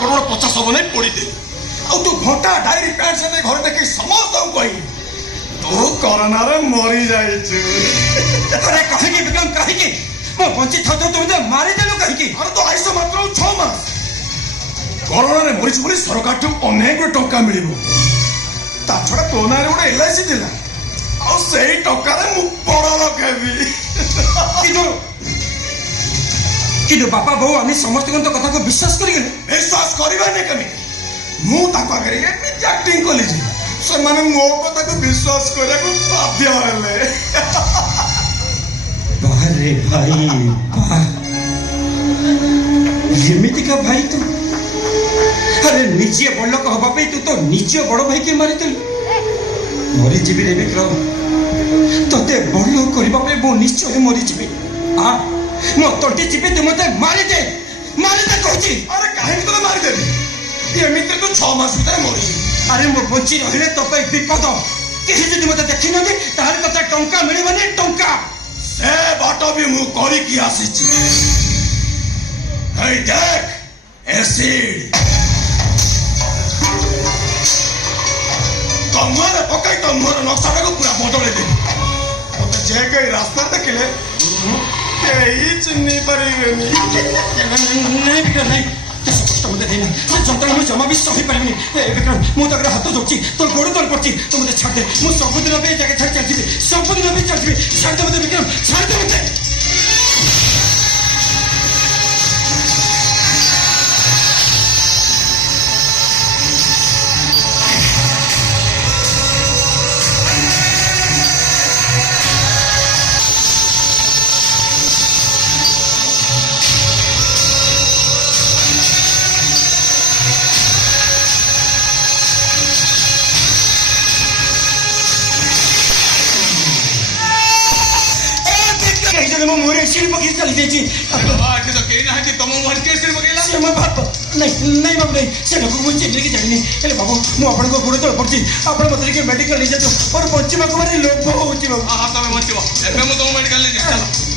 करोड़ 50 सब नहीं पड़ी दे आ तू घंटा डायरी पैंट से घर देखी समस्त कही तू कोरोना रे मरी जाइछु। अरे कहीं विक्रम कहीं मो बंची था तुम तो मारी देलु कहीं। अरे तो आइस मात्र 6 मास कोरोना रे मरीच बोली सरकार ठू अनेक टंका मिलिबो ता छड़ा कोरोना रे गोटे एलआईसी दिला आ सेही टंका रे मु बड़ लोक हेबी। किंतु बापा बहु आम समस्त कथा को विश्वास करें विश्वास करवाने कमी मु ताको आगे एमती एक्टिंग कली से माने मो कथा को विश्वास करने को बाध्य हेले। बारे भाई वाह एमती का भाई तू अरे निजे बड़ लोक हवा तू तो निजे बड़ भाई के मारी मरीजी रे विक्रम तते बड़ लोक करने मो निश्चय मरीजी हाँ मो तोटी चिपे तू मते मारी दे कहूची। अरे काहे तो मारी देबी एमिति तो 6 मास भीतर मरी। अरे मो बंची रहिले तो पे विपद केही जदि मते देखि नदी ताहले कते टंका मिलिबनी टंका से बाट भी मु करी की आसीची। हे देख एसिड तमरे पकाई तमरे नक्शा को पूरा बदले दे मते जे कई रास्ता देखले यही चिन्नी परिवेनी नहीं विक्रम नहीं कष्ट मत देना से जंतरा मु जमा भी सही पारिनी विक्रम मु तकर हाथ जोची तो गोड़ तल पड़ची तो मते छाड़ दे मु सब दिन पे जगह छाड़ चलबी सब दिन पे चलबी छाड़ दे मते विक्रम छाड़ दे मते। मो मोरे सिर पकी चली जाई आज तो केही ना कि तम मोर के सिर पकेला से म बाप नहीं बाबू नहीं से लोक मु चिन्ह के जानी हेले बाबू मु आपन को गुड़ तो पड़ची आपन मत के मेडिकल ले जातो और बच्चे को मारे लोग होची बाबू। हां तमे मत एबे मु तो मेडिकल ले जा चलो।